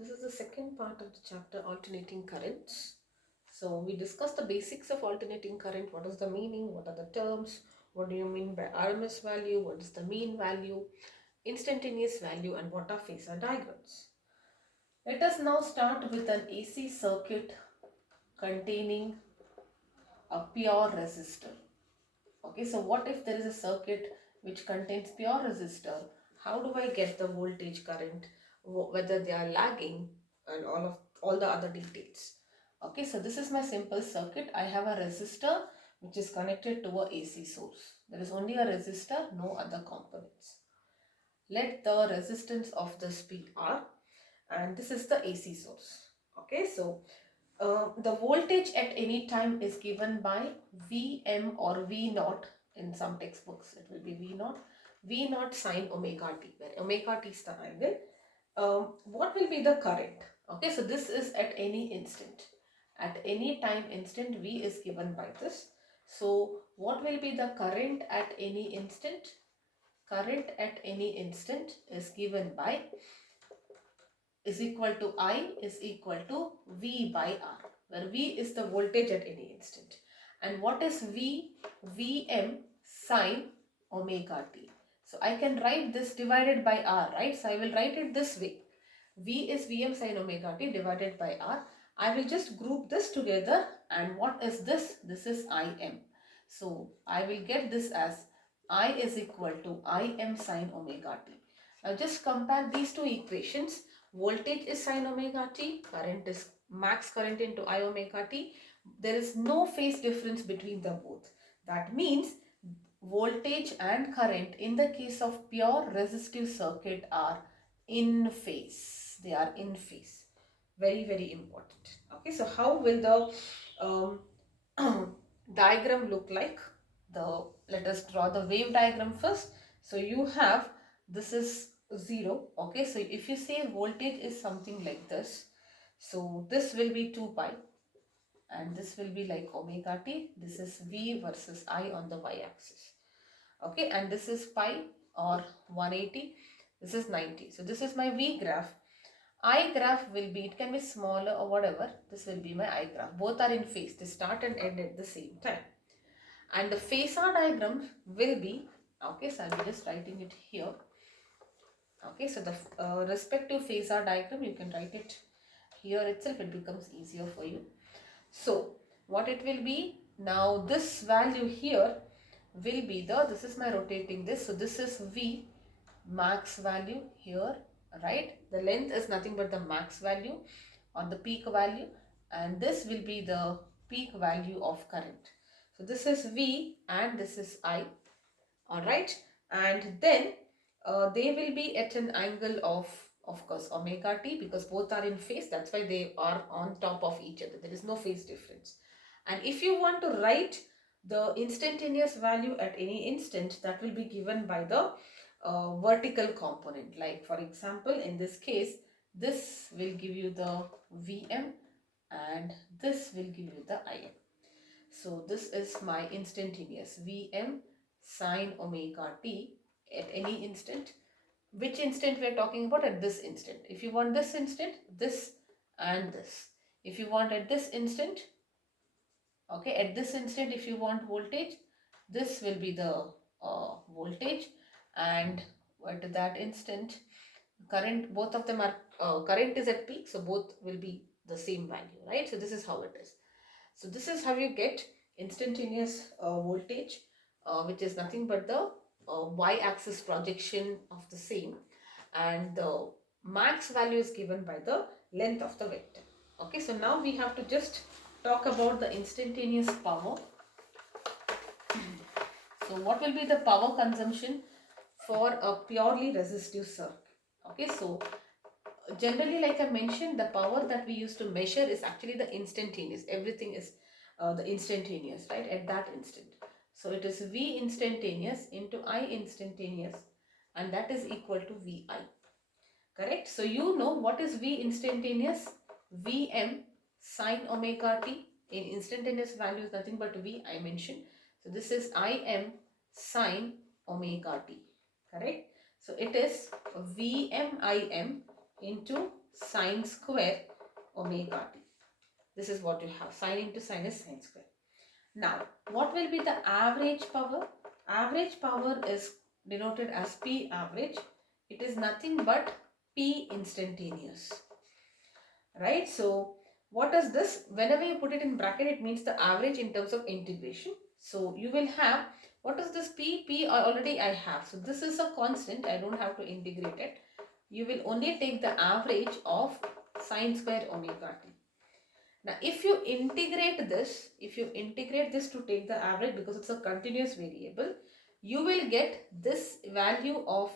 This is the second part of the chapter alternating currents. So we discussed the basics of alternating current. What is the meaning? What are the terms? What do you mean by RMS value? What is the mean value? Instantaneous value, and what are phasor diagrams? Let us now start with an AC circuit containing a pure resistor. Okay, so what if there is a circuit which contains pure resistor? How do I get the voltage, current, whether they are lagging, and all the other details? Okay, so this is my simple circuit. I have a resistor which is connected to a AC source. There is only a resistor, no other components. Let the resistance of this be R, and this is the AC source. Okay, so the voltage at any time is given by Vm or V naught. In some textbooks it will be V naught sine omega t, where omega t is the angle. What will be the current? Okay, so this is at any instant. At any time instant, V is given by this. So what will be the current at any instant? Current at any instant is given by is equal to I is equal to V by R, where V is the voltage at any instant. And what is V? Vm sine omega t. So I can write this divided by R, right? So I will write it this way. V is Vm sine omega t divided by R. I will just group this together, and what is this? This is Im. So I will get this as I is equal to Im sine omega t. Now just compare these two equations. Voltage is sine omega t, current is max current into I omega t. There is no phase difference between them both. That means voltage and current in the case of pure resistive circuit are in phase. They are in phase. Very, very important. Okay, so how will the diagram look like? Let us draw the wave diagram first. So you have, this is 0. Okay, so if you say voltage is something like this, so this will be 2 pi, and this will be like omega t. This is V versus I on the y-axis. Okay, and this is pi or 180. This is 90. So this is my V graph. I graph will be, it can be smaller or whatever. This will be my I graph. Both are in phase. They start and end at the same time. And the phasor diagram will be, okay, so I'll be just writing it here. Okay, so the respective phasor diagram, you can write it here itself. It becomes easier for you. So what it will be, now this value here will be this is my rotating this. So this is V max value here, right? The length is nothing but the max value or the peak value, and this will be the peak value of current. So this is V and this is I, alright, and then they will be at an angle of course omega t, because both are in phase. That's why they are on top of each other. There is no phase difference. And if you want to write the instantaneous value at any instant, that will be given by the vertical component. Like for example, in this case, this will give you the Vm and this will give you the Im. So this is my instantaneous Vm sine omega t at any instant. Which instant we are talking about? At this instant. If you want this instant, this and this. If you want at this instant, okay, at this instant if you want voltage, this will be the voltage, and at that instant current, both of them are current is at peak, so both will be the same value, right? So this is how it is. So this is how you get instantaneous voltage, which is nothing but the y-axis projection of the same, and the max value is given by the length of the vector. Okay, so now we have to just talk about the instantaneous power. So what will be the power consumption for a purely resistive circuit? Okay, so generally, like I mentioned, the power that we use to measure is actually the instantaneous. Everything is the instantaneous, right, at that instant. So it is V instantaneous into I instantaneous, and that is equal to Vi. Correct? So you know what is V instantaneous? Vm sine omega t. In instantaneous value is nothing but V, I mentioned. So this is Im sine omega t. Correct? So it is Vm Im into sine square omega t. This is what you have. Sine into sine is sine square. Now, what will be the average power? Average power is denoted as P average. It is nothing but P instantaneous. Right? So, what is this? Whenever you put it in bracket, it means the average in terms of integration. So, you will have, what is this P? P already I have. So, this is a constant. I don't have to integrate it. You will only take the average of sine square omega t. Now, if you integrate this to take the average, because it's a continuous variable, you will get this value of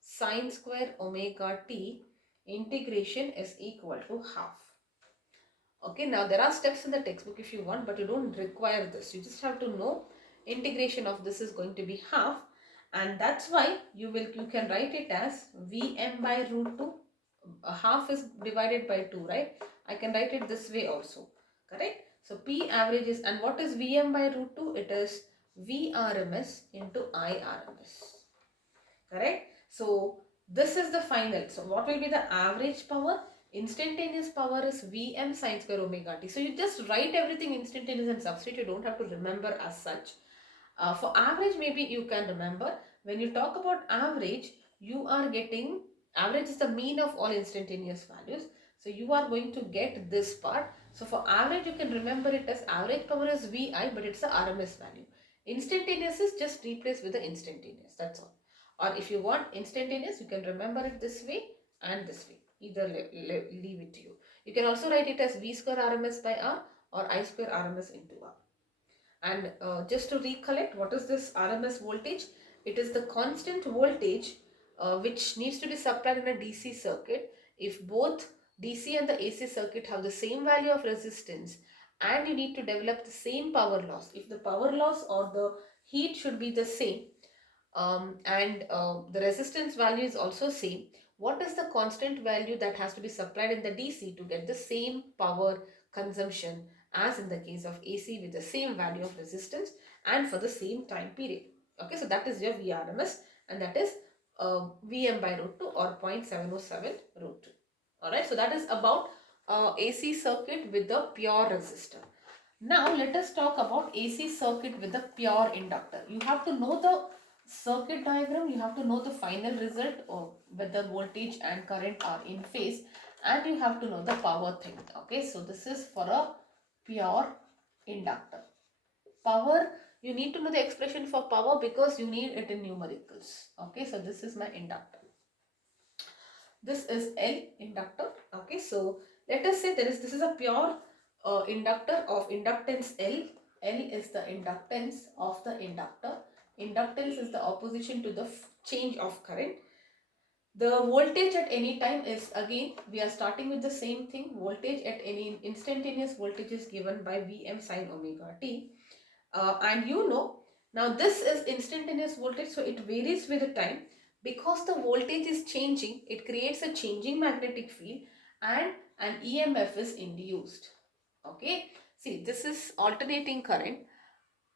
sine square omega t integration is equal to half. Okay, now there are steps in the textbook if you want, but you don't require this. You just have to know integration of this is going to be half, and that's why you can write it as Vm by root 2. Half is divided by 2, right? I can write it this way also, correct? So P average is, and what is Vm by root 2? It is Vrms into Irms, correct? So this is the final. So what will be the average power? Instantaneous power is Vm sine square omega t. So you just write everything instantaneous and substitute. You don't have to remember as such. For average, maybe you can remember. When you talk about average, you are getting, average is the mean of all instantaneous values. So you are going to get this part. So for average, you can remember it as average power is Vi, but it's the RMS value. Instantaneous is just replaced with the instantaneous. That's all. Or if you want instantaneous, you can remember it this way and this way. Either leave it to you. You can also write it as V square RMS by R or I square RMS into R. And just to recollect, what is this RMS voltage? It is the constant voltage which needs to be supplied in a DC circuit if both DC and the AC circuit have the same value of resistance, and you need to develop the same power loss. If the power loss or the heat should be the same, and the resistance value is also same, what is the constant value that has to be supplied in the DC to get the same power consumption as in the case of AC with the same value of resistance and for the same time period? Okay, so that is your Vrms, and that is Vm by root 2 or 0.707 root 2. Alright, so that is about AC circuit with the pure resistor. Now let us talk about AC circuit with the pure inductor. You have to know the circuit diagram, you have to know the final result of whether voltage and current are in phase, and you have to know the power thing. Okay, so this is for a pure inductor. Power, you need to know the expression for power because you need it in numericals. Okay, so this is my inductor. This is L inductor. Okay, so let us say this is a pure inductor of inductance L. L is the inductance of the inductor. Inductance is the opposition to the change of current. The voltage at any time is, again, we are starting with the same thing. Voltage at any instantaneous voltage is given by Vm sine omega t. And you know, now this is instantaneous voltage, so it varies with the time. Because the voltage is changing, it creates a changing magnetic field and an EMF is induced. Okay, see, this is alternating current.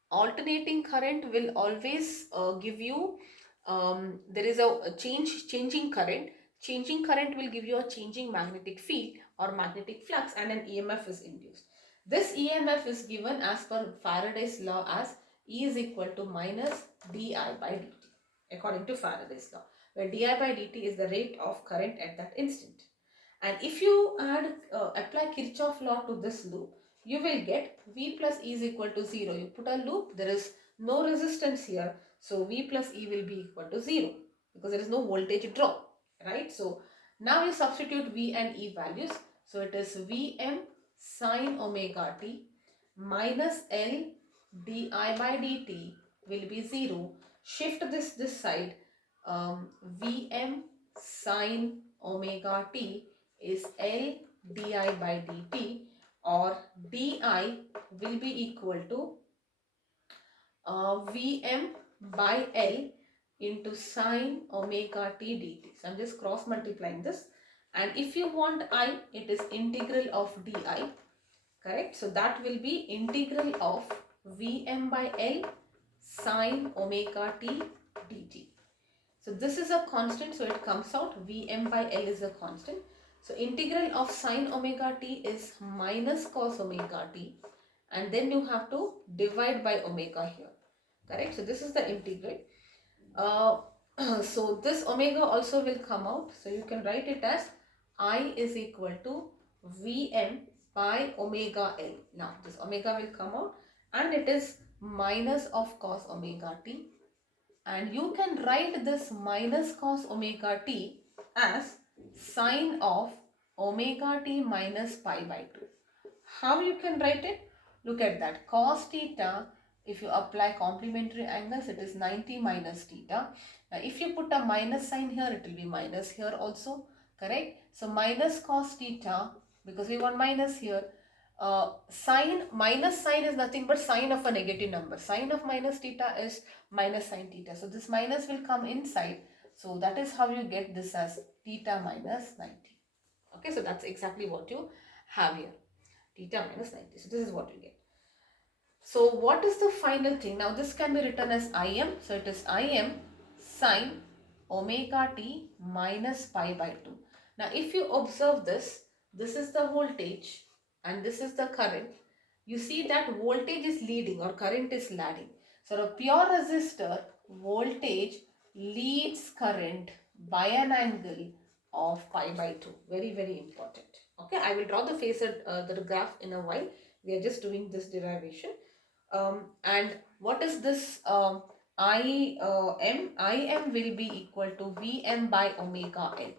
Alternating current will always give you, there is a changing current. Changing current will give you a changing magnetic field or magnetic flux, and an EMF is induced. This EMF is given as per Faraday's law as E is equal to minus di by dt, according to Faraday's law, where di by dt is the rate of current at that instant. And if you apply Kirchhoff law to this loop, you will get V plus E is equal to 0. You put a loop, there is no resistance here, so V plus E will be equal to 0 because there is no voltage drop, right? So now you substitute V and E values. So it is Vm sine omega t minus L di by dt will be 0. Shift this side. Vm sine omega t is L di by dt, or di will be equal to Vm by L into sine omega t dt. So I am just cross multiplying this, and if you want I, it is integral of di, correct? So that will be integral of Vm by L sine omega t dt. So this is a constant, so it comes out Vm by L is a constant. So integral of sine omega t is minus cos omega t, and then you have to divide by omega here. Correct? So this is the integral. So this omega also will come out. So you can write it as I is equal to Vm by omega L. Now this omega will come out and it is minus of cos omega t, and you can write this minus cos omega t as sine of omega t minus pi by 2. How you can write it? Look at that. Cos theta, if you apply complementary angles, it is 90 minus theta. Now, if you put a minus sign here, it will be minus here also. Correct? So, minus cos theta, because we want minus here. Minus sign is nothing but sign of a negative number. Sign of minus theta is minus sine theta. So, this minus will come inside. So, that is how you get this as theta minus 90. Okay, so that's exactly what you have here. Theta minus 90. So this is what you get. So what is the final thing? Now this can be written as Im. So it is Im sine omega t minus pi by 2. Now if you observe this, this is the voltage and this is the current. You see that voltage is leading or current is lagging. So a pure resistor, voltage leads current by an angle of pi by 2. Very, very important. Okay, I will draw the phasor, the graph in a while. We are just doing this derivation. And what is this Im will be equal to Vm by omega L.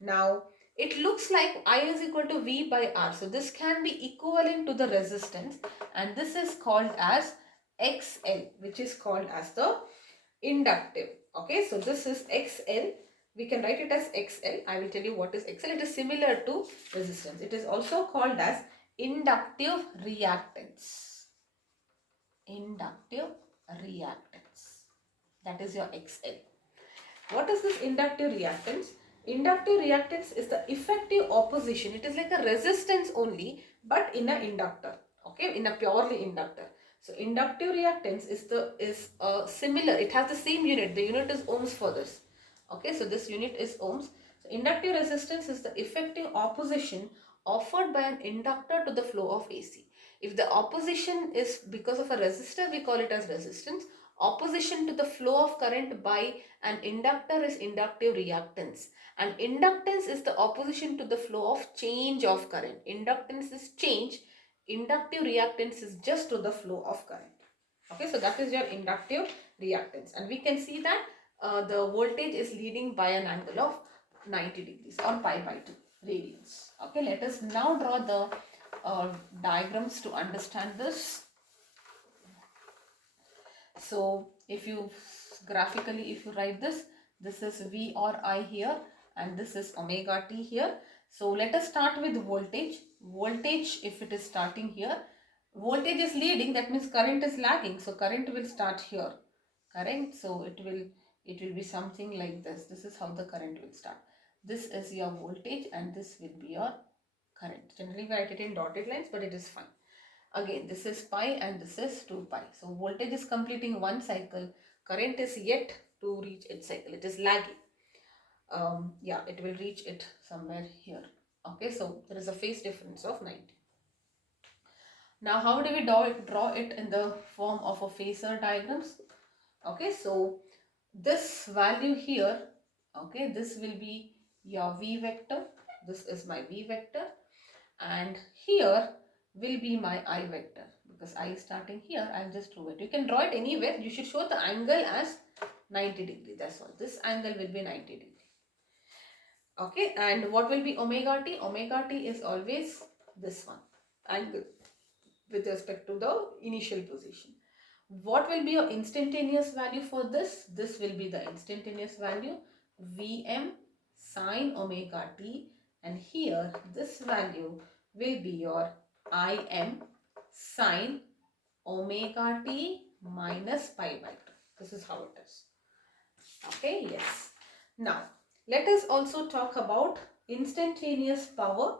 Now, it looks like I is equal to V by R. So, this can be equivalent to the resistance, and this is called as XL, which is called as the inductive. Okay, so this is XL. We can write it as XL. I will tell you what is XL. It is similar to resistance. It is also called as inductive reactance. Inductive reactance. That is your XL. What is this inductive reactance? Inductive reactance is the effective opposition. It is like a resistance only, but in an inductor. Okay, in a purely inductor. So inductive reactance is similar. It has the same unit. The unit is ohms for this. Okay, so this unit is ohms. So inductive resistance is the effective opposition offered by an inductor to the flow of AC. If the opposition is because of a resistor, we call it as resistance. Opposition to the flow of current by an inductor is inductive reactance. And inductance is the opposition to the flow of change of current. Inductance is change. Inductive reactance is just to the flow of current. Okay, so that is your inductive reactance. And we can see that the voltage is leading by an angle of 90 degrees or pi by 2 radians. Okay, let us now draw the diagrams to understand this. So if you graphically, if you write this is V or I here and this is omega t here. So let us start with voltage. Voltage, if it is starting here, voltage is leading, that means current is lagging. So current will start here. Current, so it will be something like this. This is how the current will start. This is your voltage and this will be your current. Generally we write it in dotted lines, but it is fine. Again, this is pi and this is 2 pi. So voltage is completing one cycle. Current is yet to reach its cycle. It is lagging. Yeah, it will reach it somewhere here. Okay, so there is a phase difference of 90. Now, how do we draw it in the form of a phasor diagrams? Okay, so this value here, okay, this will be your V vector. This is my V vector. And here will be my I vector, because I is starting here. I'll just draw it. You can draw it anywhere. You should show the angle as 90 degree. That's all. This angle will be 90 degree. Okay, and what will be omega t? Omega t is always this one, angle with respect to the initial position. What will be your instantaneous value for this? This will be the instantaneous value, Vm sine omega t, and here this value will be your Im sine omega t minus pi by 2. This is how it is. Okay, yes. Now, let us also talk about instantaneous power.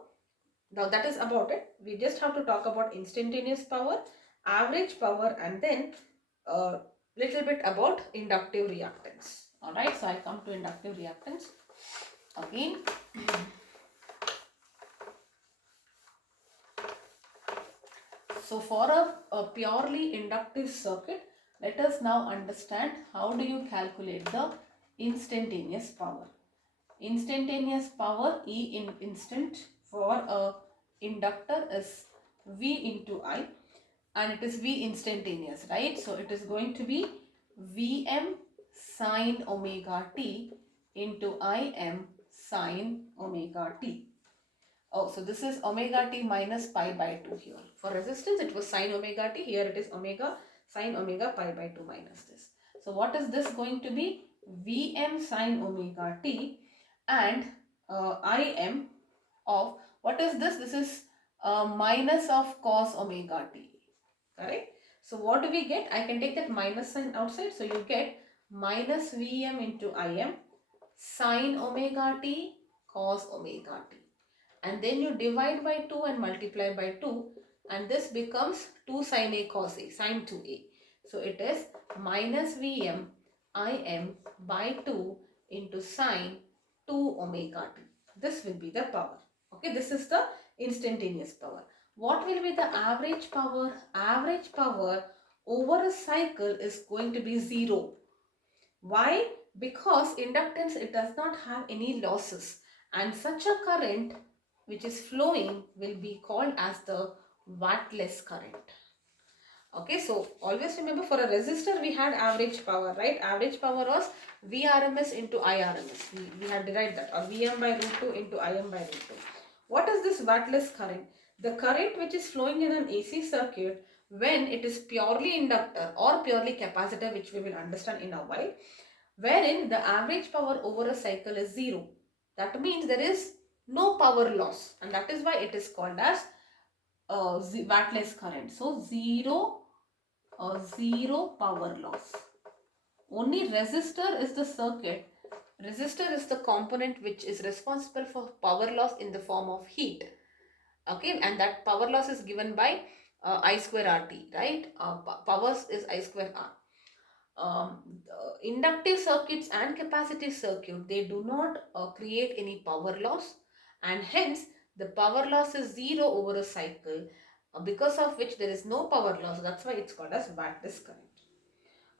Now that is about it. We just have to talk about instantaneous power, average power, and then a little bit about inductive reactance. Alright, so I come to inductive reactance. Again, So for a purely inductive circuit, let us now understand how do you calculate the instantaneous power. Instantaneous power, E in instant, for a inductor is V into I, and it is V instantaneous, right? So it is going to be Vm sine omega t into Im sine omega t. Oh, so this is omega t minus pi by 2 here. For resistance, it was sine omega t. Here it is omega sine omega pi by 2 minus this. So what is this going to be? Vm sine omega t, and Im of, what is this? This is minus of cos omega t. Correct? So what do we get? I can take that minus sign outside. So you get minus Vm into Im sine omega t cos omega t. And then you divide by 2 and multiply by 2, and this becomes 2 sine a cos a, sine 2a. So it is minus Vm Im by 2 into sine 2 omega t. This will be the power. Okay, this is the instantaneous power. What will be the average power? Average power over a cycle is going to be 0. Why? Because inductance, it does not have any losses, and such a current which is flowing will be called as the wattless current. Okay, so always remember, for a resistor we had average power, right? Average power was Vrms into Irms. We had derived that, or Vm by root 2 into Im by root 2. What is this wattless current? The current which is flowing in an AC circuit when it is purely inductor or purely capacitor, which we will understand in a while, wherein the average power over a cycle is 0. That means there is no power loss, and that is why it is called as wattless current. So zero power loss. Only resistor is the circuit. Resistor is the component which is responsible for power loss in the form of heat. Okay, and that power loss is given by I square RT, right? Power is I square R. Inductive circuits and capacitive circuit, they do not create any power loss, and hence the power loss is 0 over a cycle, because of which there is no power loss. That's why it's called as wattless current.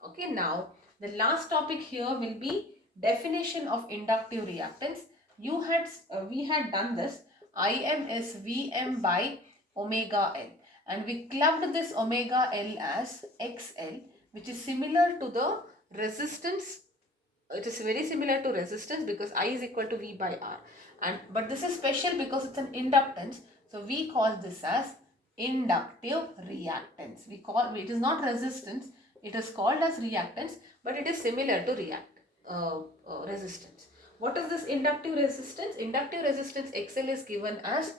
Okay, now the last topic here will be definition of inductive reactance. We had done this. Im is Vm by omega L, and we clubbed this omega L as XL, which is similar to the resistance. It is very similar to resistance because I is equal to V by R, but this is special because it's an inductance, so we call this as inductive reactance. It is not resistance, it is called as reactance, but it is similar to resistance. What is this inductive resistance? Inductive resistance XL is given as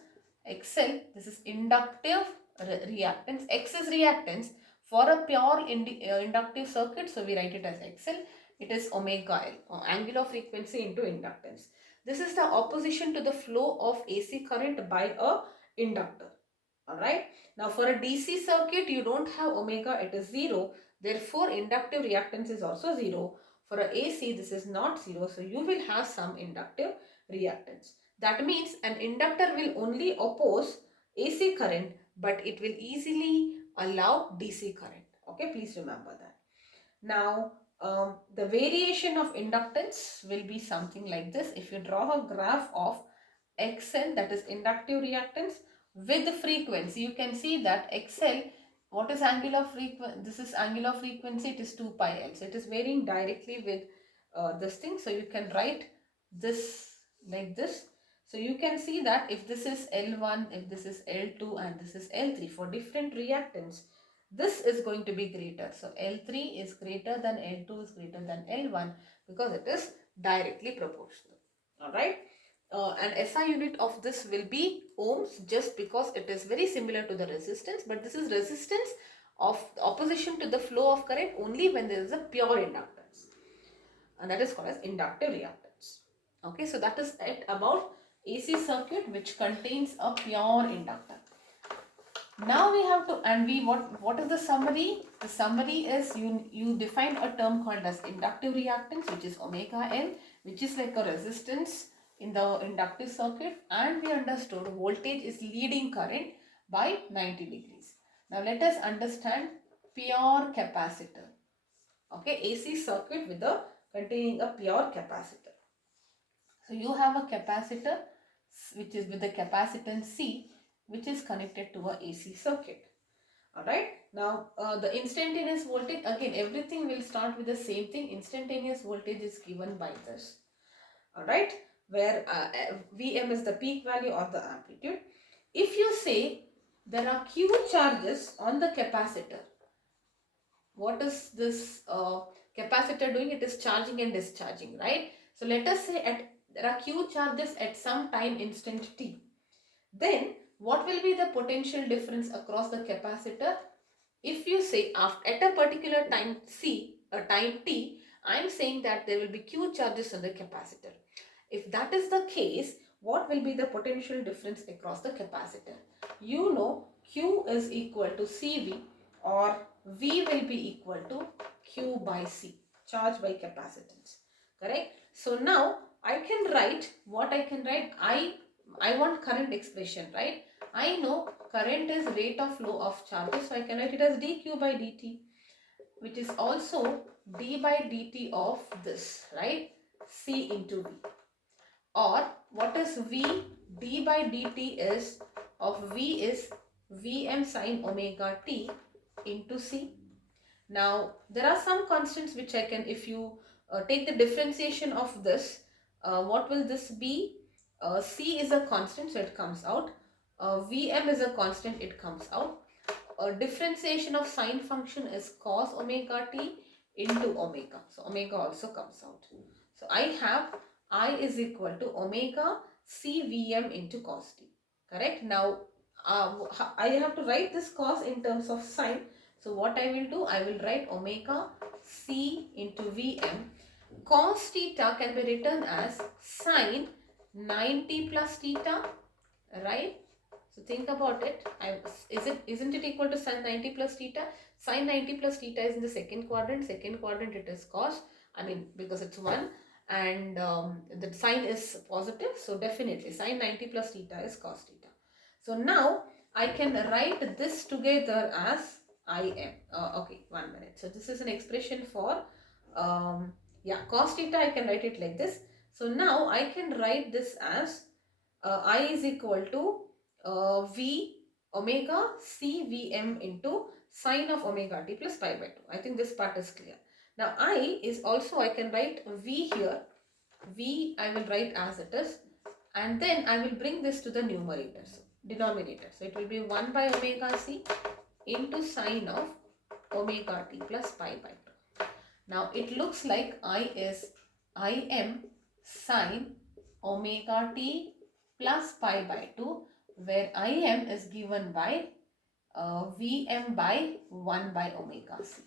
XL. This is inductive reactance. X is reactance for a pure inductive circuit, so we write it as XL. It is omega L, or angular frequency into inductance. This is the opposition to the flow of AC current by a inductor. Alright. Now for a DC circuit, you don't have omega, it is 0. Therefore, inductive reactance is also 0. For a AC, this is not 0. So you will have some inductive reactance. That means an inductor will only oppose AC current, but it will easily allow DC current. Okay, please remember that. Now, the variation of inductance will be something like this. If you draw a graph of XL, that is inductive reactance, with the frequency, you can see that XL, what is angular frequency? This is angular frequency, it is 2 pi L. So it is varying directly with this thing. So you can write this like this. So you can see that if this is L1, if this is L2, and this is L3, for different reactance, this is going to be greater. So L3 is greater than L2 is greater than L1 because it is directly proportional. Alright. And SI unit of this will be ohms, just because it is very similar to the resistance, but this is resistance of opposition to the flow of current only when there is a pure inductance, and that is called as inductive reactance. Okay, so that is it about AC circuit which contains a pure inductor. Now we have to, and what is the summary? The summary is you define a term called as inductive reactance, which is omega L, which is like a resistance in the inductive circuit, and we understood voltage is leading current by 90 degrees. Now let us understand pure capacitor. Okay, AC circuit with a containing a pure capacitor. So you have a capacitor which is with the capacitance C, which is connected to a AC circuit. Alright, now the instantaneous voltage, again everything will start with the same thing. Instantaneous voltage is given by this. Alright, where Vm is the peak value or the amplitude. If you say there are Q charges on the capacitor, what is this capacitor doing? It is charging and discharging, right? So let us say there are Q charges at some time instant t. Then what will be the potential difference across the capacitor? If you say at a particular time c, a time t, I am saying that there will be Q charges on the capacitor. If that is the case, what will be the potential difference across the capacitor? You know Q is equal to CV, or V will be equal to Q by C, charge by capacitance. Correct? So now I can write what I can write. I want current expression, right? I know current is rate of flow of charges, so I can write it as dq by dt, which is also d by dt of this, right? C into V. Or what is V? D by dt is of V is Vm sine omega t into C. Now there are some constants which I can, if you take the differentiation of this, what will this be? C is a constant, so it comes out. Vm is a constant, it comes out. Differentiation of sine function is cos omega t into omega. So omega also comes out. So I have I is equal to omega cvm into cos t. Correct? Now I have to write this cos in terms of sine. So what I will do, I will write omega c into vm. Cos theta can be written as sine 90 plus theta, right? So think about it. Isn't it equal to sin 90 plus theta? Sin 90 plus theta is in the second quadrant. Second quadrant it is cos. I mean, because it's 1 and the sign is positive. So definitely sin 90 plus theta is cos theta. So now I can write this together as Im. Okay, 1 minute. So this is an expression for cos theta. I can write it like this. So now I can write this as I is equal to V omega C Vm into sine of omega t plus pi by 2. I think this part is clear. Now I is also, I can write V here. V I will write as it is, and then I will bring this to the numerator, so denominator. So it will be 1 by omega c into sine of omega t plus pi by 2. Now it looks like I is Im sine omega t plus pi by 2, where Im is given by Vm by 1 by omega c.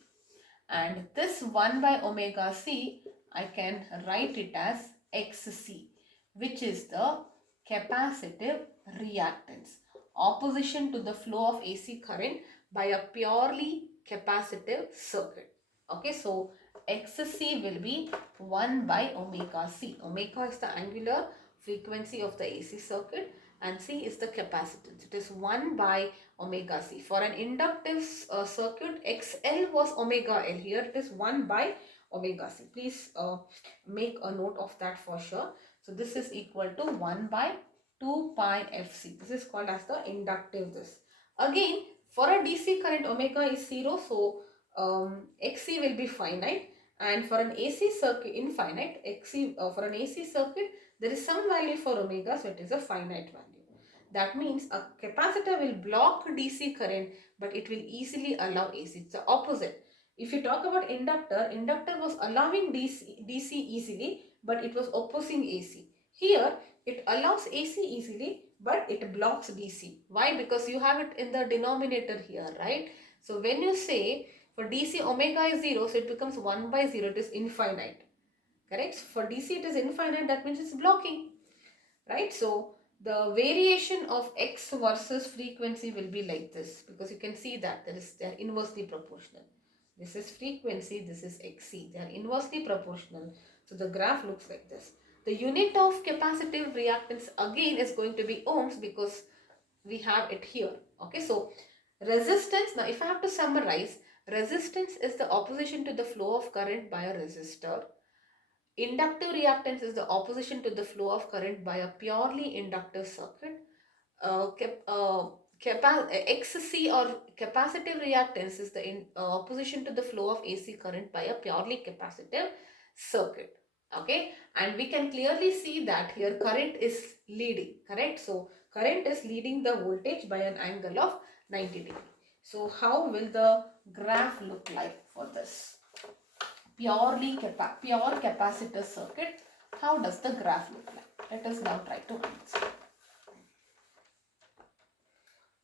And this 1 by omega c, I can write it as Xc, which is the capacitive reactance, opposition to the flow of AC current by a purely capacitive circuit. Okay, so Xc will be 1 by omega c. Omega is the angular frequency of the AC circuit and c is the capacitance. It is 1 by omega c. For an inductive circuit, XL was omega L. Here it is 1 by omega c. Please make a note of that for sure. So this is equal to 1 by 2 pi fc. This is called as the inductive this. Again, for a DC current, omega is 0. So Xc will be finite. And for an AC circuit, infinite. Xc, for an AC circuit, there is some value for omega. So it is a finite value. That means a capacitor will block DC current, but it will easily allow AC. It's the opposite. If you talk about inductor, inductor was allowing DC easily, but it was opposing AC. Here, it allows AC easily, but it blocks DC. Why? Because you have it in the denominator here, right? So when you say for DC omega is 0, so it becomes 1 by 0, it is infinite. Correct? For DC it is infinite, that means it's blocking. Right? So the variation of X versus frequency will be like this, because you can see that they are inversely proportional. This is frequency, this is Xc. They are inversely proportional. So the graph looks like this. The unit of capacitive reactance again is going to be ohms, because we have it here. Okay, so Resistance, now if I have to summarize, resistance is the opposition to the flow of current by a resistor. Inductive reactance is the opposition to the flow of current by a purely inductive circuit. XC or capacitive reactance is the opposition to the flow of AC current by a purely capacitive circuit. Okay, and we can clearly see that here current is leading, correct? So current is leading the voltage by an angle of 90 degree. So how will the graph look like for this pure capacitor circuit? How does the graph look like? Let us now try to understand.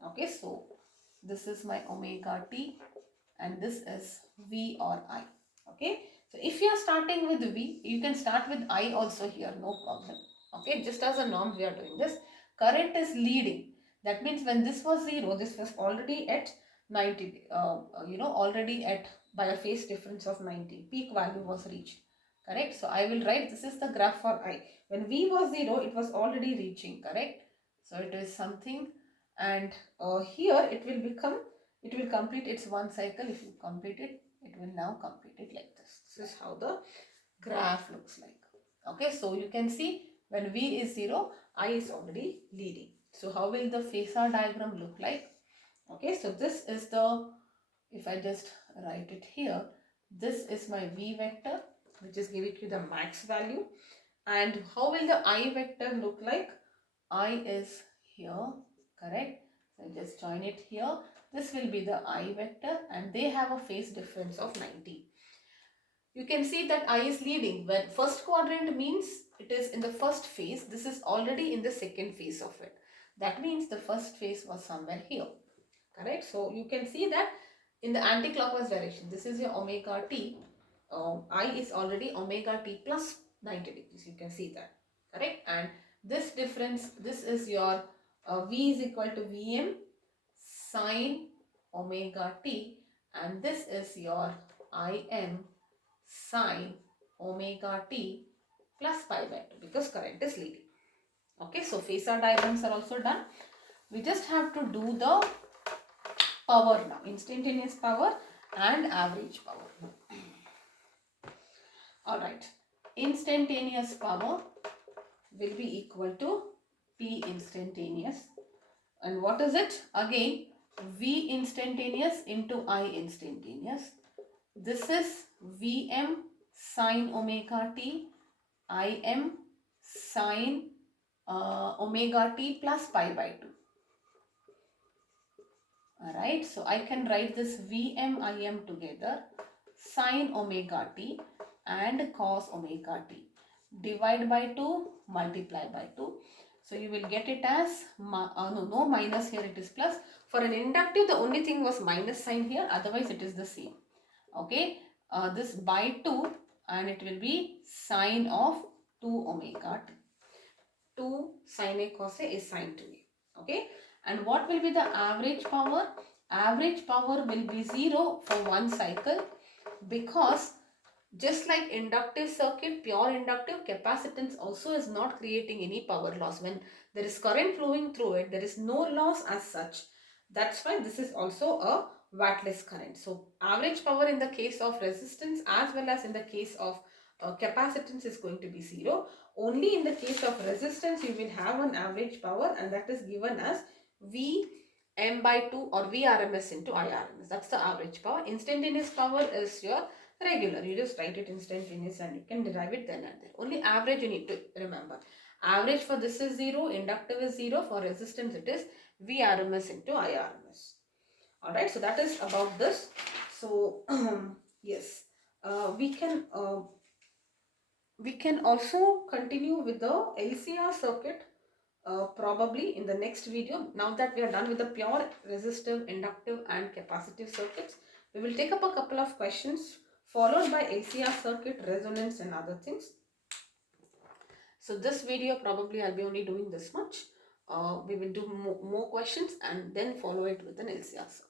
Okay, so this is my omega t and this is V or I. Okay, so if you are starting with V, you can start with I also here, no problem. Okay, just as a norm we are doing this. Current is leading. That means when this was 0, this was already at 90, already at by a phase difference of 90. Peak value was reached. Correct. So I will write, this is the graph for I. When V was 0, it was already reaching. Correct. So it is something, and here it will complete its one cycle. If you complete it, it will now complete it like this. This is how the graph looks like. Okay, so you can see when V is 0, I is already leading. So how will the phasor diagram look like? Okay, so this is the, if I just write it here, this is my V vector, which is giving you the max value. And how will the I vector look like? I is here, correct? So I just join it here. This will be the I vector and they have a phase difference of 90. You can see that I is leading. When first quadrant means it is in the first phase, this is already in the second phase of it. That means the first phase was somewhere here, correct? So you can see that in the anti-clockwise direction, this is your omega t. I is already omega t plus 90 degrees. You can see that, correct? And this difference, this is your V is equal to Vm sine omega t, and this is your Im sine omega t plus pi by 2 because current is leading. Okay, so phasor diagrams are also done. We just have to do the power now, instantaneous power and average power. Alright, instantaneous power will be equal to P instantaneous. And what is it? Again, V instantaneous into I instantaneous. This is Vm sine omega t, Im sine omega t plus pi by 2. Alright, so I can write this Vm Im together, sine omega t and cos omega t. Divide by 2, multiply by 2. So you will get it as, no minus here, it is plus. For an inductive, the only thing was minus sign here, otherwise it is the same. Okay, this by 2 and it will be sine of 2 omega t. 2 sine A cos A is sine 2A. Okay, and what will be the average power? Average power will be 0 for one cycle, because just like inductive circuit, pure inductive, capacitance also is not creating any power loss. When there is current flowing through it, there is no loss as such. That's why this is also a wattless current. So average power in the case of resistance as well as in the case of capacitance is going to be 0. Only in the case of resistance you will have an average power, and that is given as V m by 2 or Vrms into Irms. That's the average power. Instantaneous power is your regular. You just write it instantaneous and you can derive it then and there. Only average you need to remember. Average for this is 0, inductive is 0, for resistance it is Vrms into Irms. Alright, so that is about this. So yes, we can also continue with the LCR circuit probably in the next video. Now that we are done with the pure resistive, inductive and capacitive circuits, we will take up a couple of questions followed by LCR circuit, resonance and other things. So this video probably I'll be only doing this much. We will do more questions and then follow it with an LCR circuit.